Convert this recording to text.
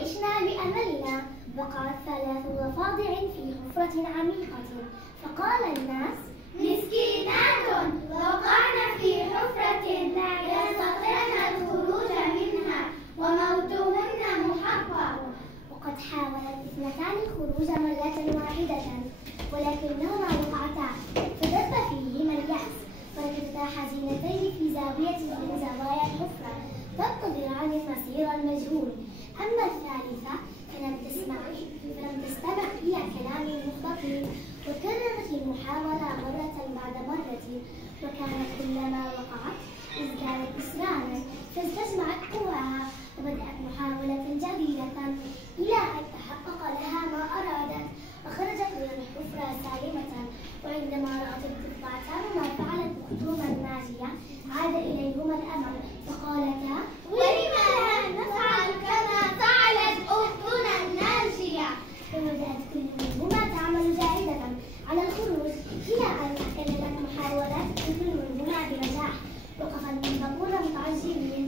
عشنا بأملنا. وقعت 3 ضفادع في حفرة عميقة، فقال الناس: مسكينات وقعن في حفرة لا يستطعن الخروج منها وموتهن محقق. وقد حاولت 2 الخروج مرة واحدة، ولكنهما وقعتا، فدب فيهما اليأس، فركضتا حزينتين في زاوية من زوايا الحفرة تنتظران المصير المجهول. أما الثالثة فلم تستمع إلى كلام المخطئين، وكررت المحاولة مرة بعد مرة، وكانت كلما وقعت ازدادت إصرارا، فاستجمعت قواها وبدأت محاولة جديدة إلى أن تحقق لها ما أرادت، وخرجت من الحفرة سالمة. وعندما رأت الضفدعتان ما فعلت أختهما الناجية عاد إليهما الأمل، فقالتا: ولم لا نفعل كما فعلت أختنا الناجية؟ فبدأت كل منهما تعمل جاهدة على الخروج، إلى أن أكملت محاولات كل منهما بنجاح. وقف المنطقون متعجبين